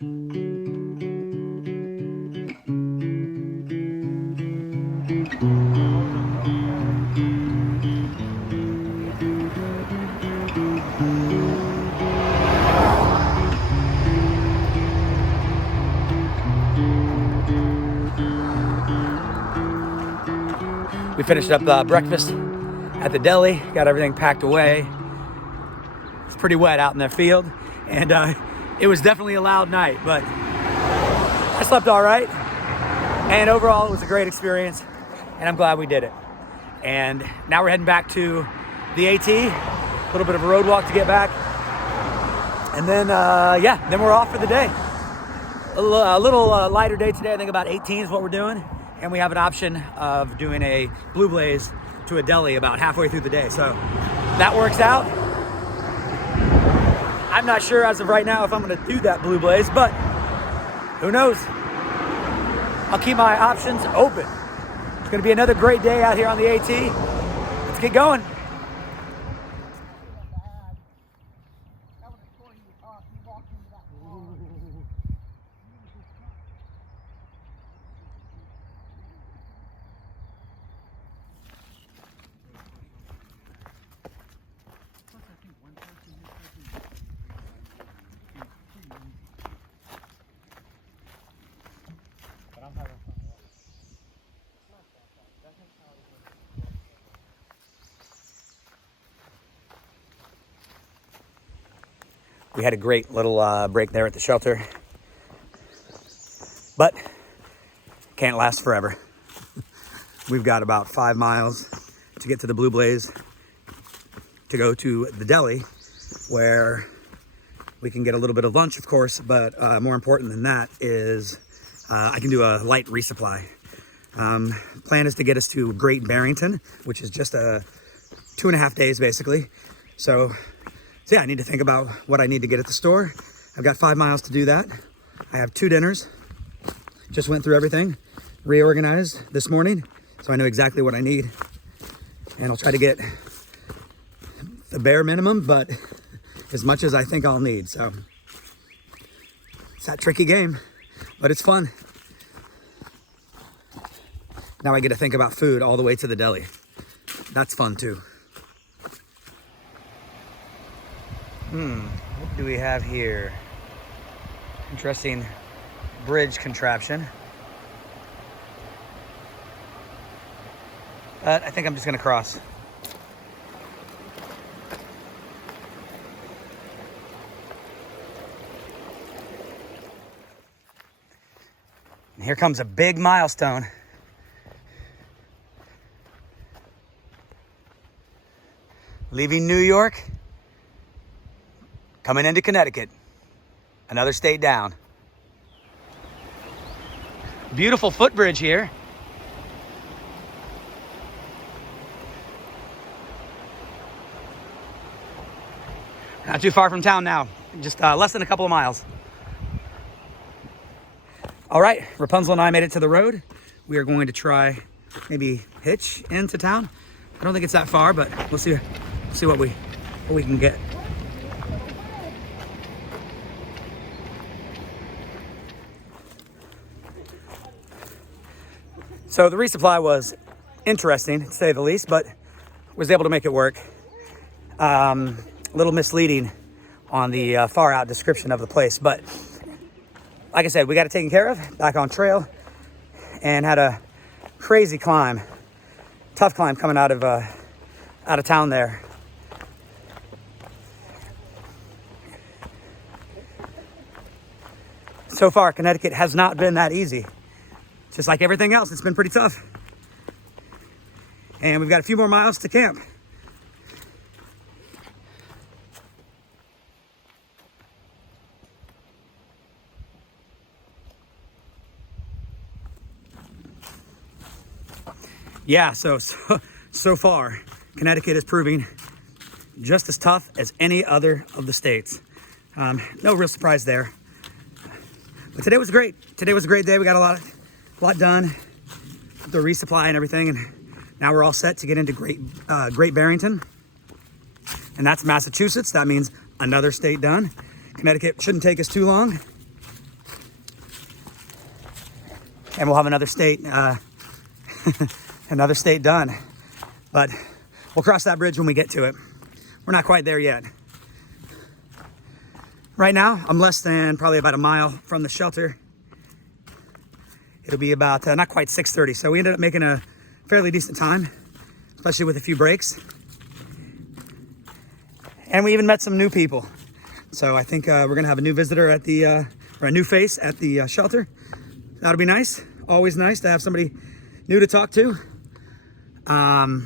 We finished up breakfast at the deli, got everything packed away. It's pretty wet out in the field, and it was definitely a loud night, but I slept all right. And overall, it was a great experience, and I'm glad we did it. And now we're heading back to the AT, a little bit of a road walk to get back. And then, then we're off for the day. A little lighter day today. I think about 18 is what we're doing. And we have an option of doing a Blue Blaze to a deli about halfway through the day. So that works out. I'm not sure as of right now if I'm gonna do that Blue Blaze, but who knows? I'll keep my options open. It's gonna be another great day out here on the AT. Let's get going. We had a great little break there at the shelter, but can't last forever. We've got about 5 miles to get to the Blue Blaze to go to the deli, where we can get a little bit of lunch, of course, but more important than that is I can do a light resupply. Plan is to get us to Great Barrington, which is just 2.5 days basically. So yeah, I need to think about what I need to get at the store. I've got 5 miles to do that. I have 2 dinners. Just went through everything, reorganized this morning, so I know exactly what I need. And I'll try to get the bare minimum, but as much as I think I'll need. So it's that tricky game, but it's fun. Now I get to think about food all the way to the deli. That's fun too. What do we have here? Interesting bridge contraption. But I think I'm just gonna cross. And here comes a big milestone. Leaving New York, coming into Connecticut, another state down. Beautiful footbridge here. Not too far from town now, just less than a couple of miles. All right, Rapunzel and I made it to the road. We are going to try maybe hitch into town. I don't think it's that far, but we'll see what we can get. So the resupply was interesting, to say the least, but was able to make it work. A little misleading on the far out description of the place, but like I said, we got it taken care of, back on trail, and had a crazy climb, tough climb coming out of town there. So far, Connecticut has not been that easy. Just like everything else, it's been pretty tough. And we've got a few more miles to camp. Yeah, so far, Connecticut is proving just as tough as any other of the states. No real surprise there. But today was great. Today was a great day. We got a lot done, the resupply and everything, and now we're all set to get into Great Barrington, and that's Massachusetts. That means another state done. Connecticut shouldn't take us too long. and we'll have another state, another state done. But we'll cross that bridge when we get to it. We're not quite there yet. Right now, I'm less than probably about a mile from the shelter. It'll be about not quite 6:30. So we ended up making a fairly decent time, especially with a few breaks. And we even met some new people. So I think we're gonna have a new visitor at the, or a new face at the shelter. That'll be nice. Always nice to have somebody new to talk to. But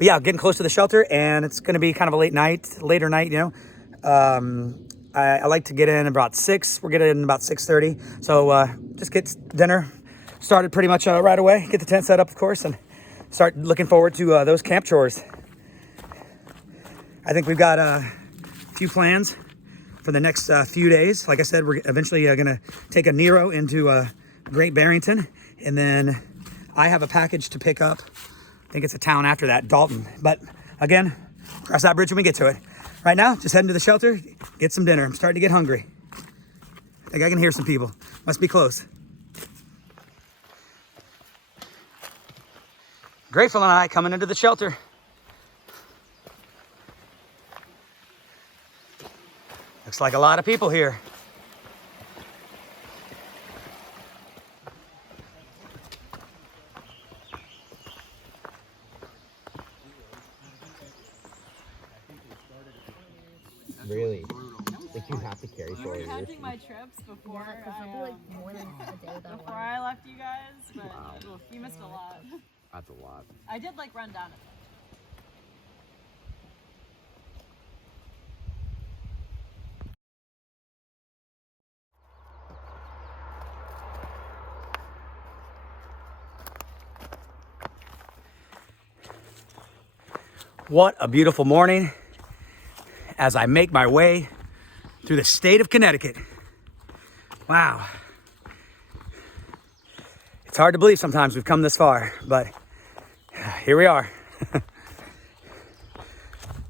yeah, getting close to the shelter, and it's gonna be kind of a later night, you know. I like to get in about 6. We're getting in about 6:30. So just get dinner started pretty much right away. Get the tent set up, of course, and start looking forward to those camp chores. I think we've got a few plans for the next few days. Like I said, we're eventually gonna take a Nero into Great Barrington, and then I have a package to pick up. I think it's a town after that, Dalton. But again, cross that bridge when we get to it. Right now, just heading to the shelter, get some dinner. I'm starting to get hungry. I think I can hear some people. Must be close. Grateful and I coming into the shelter. Looks like a lot of people here. Really? Like you have to carry You were forward. counting my trips before It'll be like more than a day that before way. I left you guys, but oof, you missed a lot. That's a lot. I did like run down it. What a beautiful morning as I make my way through the state of Connecticut. Wow. It's hard to believe sometimes we've come this far, but here we are.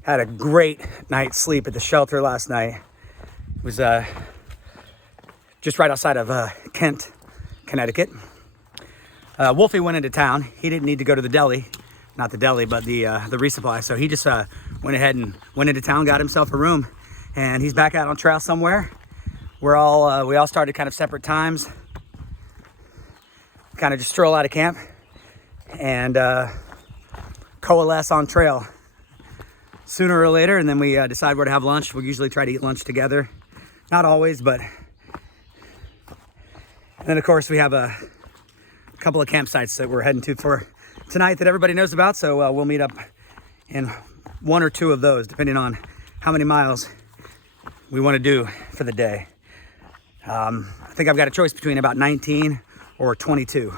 Had a great night's sleep at the shelter last night. It was just right outside of Kent, Connecticut. Wolfie went into town. He didn't need to go to the deli. Not the deli, but the resupply. So he just went ahead and went into town, got himself a room, and he's back out on trail somewhere. We all started kind of separate times, kind of just stroll out of camp and coalesce on trail sooner or later, and then we decide where to have lunch. We usually try to eat lunch together, not always, but. And then of course we have a couple of campsites that we're heading to for tonight that everybody knows about, so we'll meet up in one or two of those, depending on how many miles we want to do for the day. I think I've got a choice between about 19 or 22.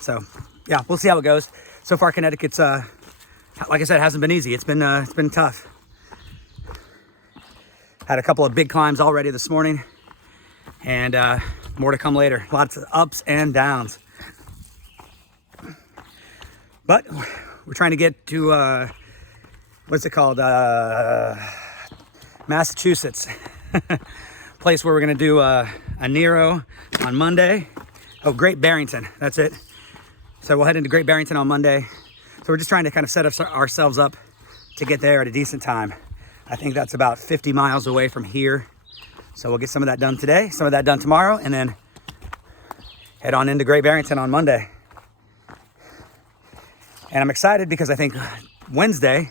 So yeah, we'll see how it goes. So far, Connecticut's, like I said, hasn't been easy. It's been tough. Had a couple of big climbs already this morning, and more to come later. Lots of ups and downs. But we're trying to get to, what's it called? Massachusetts. Place where we're gonna do a Nero on Monday. Oh, Great Barrington, that's it. So we'll head into Great Barrington on Monday. So we're just trying to kind of set ourselves up to get there at a decent time. I think that's about 50 miles away from here. So we'll get some of that done today, some of that done tomorrow, and then head on into Great Barrington on Monday. And I'm excited because I think Wednesday,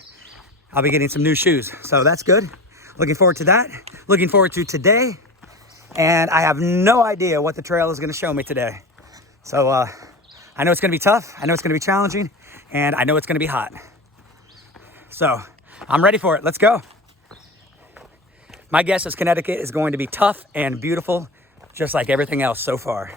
I'll be getting some new shoes. So that's good. Looking forward to that. Looking forward to today. And I have no idea what the trail is going to show me today. So I know it's going to be tough. I know it's going to be challenging. And I know it's going to be hot. So I'm ready for it. Let's go. My guess is Connecticut is going to be tough and beautiful, just like everything else so far.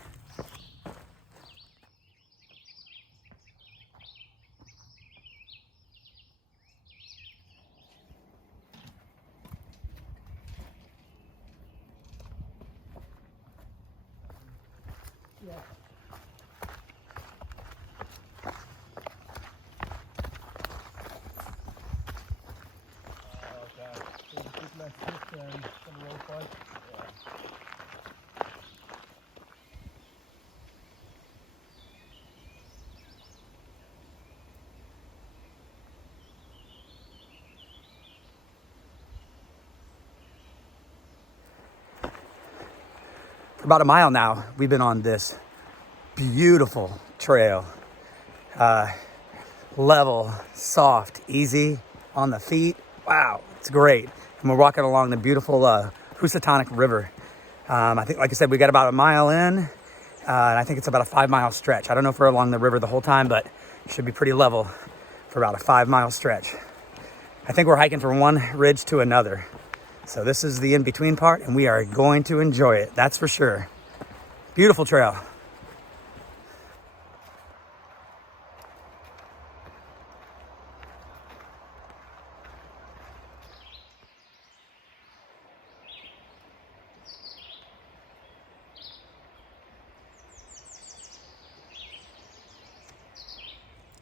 For about a mile now, we've been on this beautiful trail. Level, soft, easy on the feet. Wow, it's great. And we're walking along the beautiful Housatonic River. I think, like I said, we got about a mile in, and I think it's about a 5-mile stretch. I don't know if we're along the river the whole time, but it should be pretty level for about a 5-mile stretch. I think we're hiking from one ridge to another. So this is the in-between part, and we are going to enjoy it, that's for sure. Beautiful trail.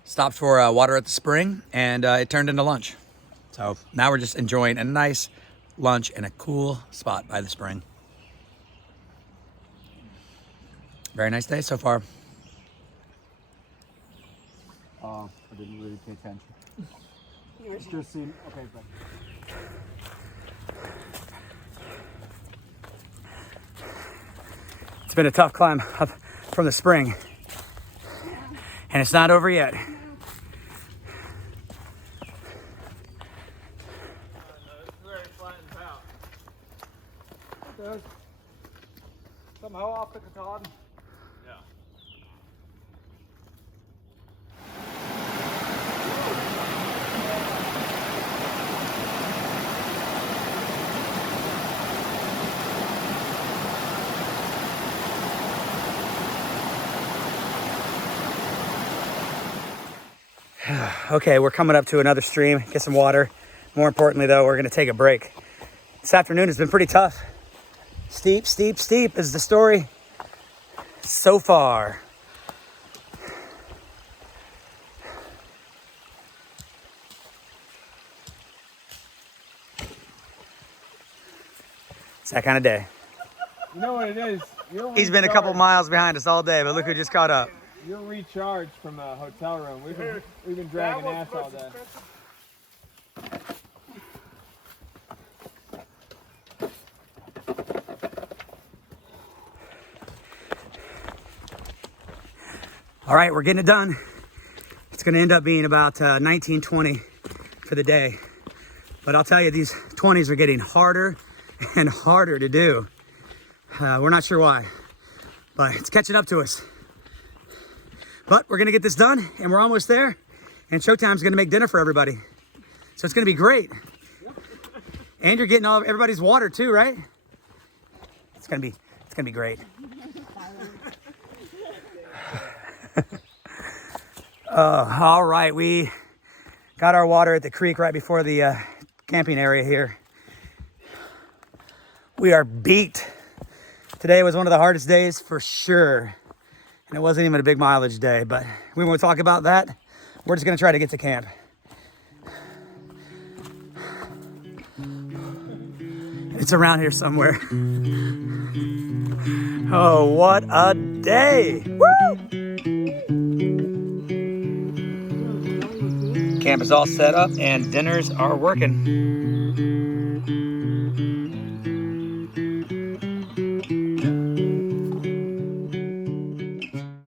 Stopped for water at the spring, and it turned into lunch. So now we're just enjoying a nice lunch in a cool spot by the spring. Very nice day so far. I didn't really pay attention. It's just seen, okay, but. It's been a tough climb up from the spring, and it's not over yet. Somehow off the Katahdin. Yeah. Okay, we're coming up to another stream, get some water. More importantly though, we're gonna take a break. This afternoon has been pretty tough. Steep, steep, steep is the story so far. It's that kind of day. You know what it is? He's been a couple miles behind us all day, but look who just caught up. You're recharged from a hotel room. We've been dragging ass all day. All right, we're getting it done. It's gonna end up being about 19-20 for the day. But I'll tell you, these 20s are getting harder and harder to do. We're not sure why, but it's catching up to us. But we're gonna get this done, and we're almost there. And Showtime's gonna make dinner for everybody. So it's gonna be great. And you're getting everybody's water too, right? It's gonna be great. All right, we got our water at the creek right before the camping area here. We are beat. Today was one of the hardest days for sure. And it wasn't even a big mileage day, but we won't talk about that. We're just gonna try to get to camp. It's around here somewhere. Oh, what a day! Woo! Camp is all set up and dinners are working.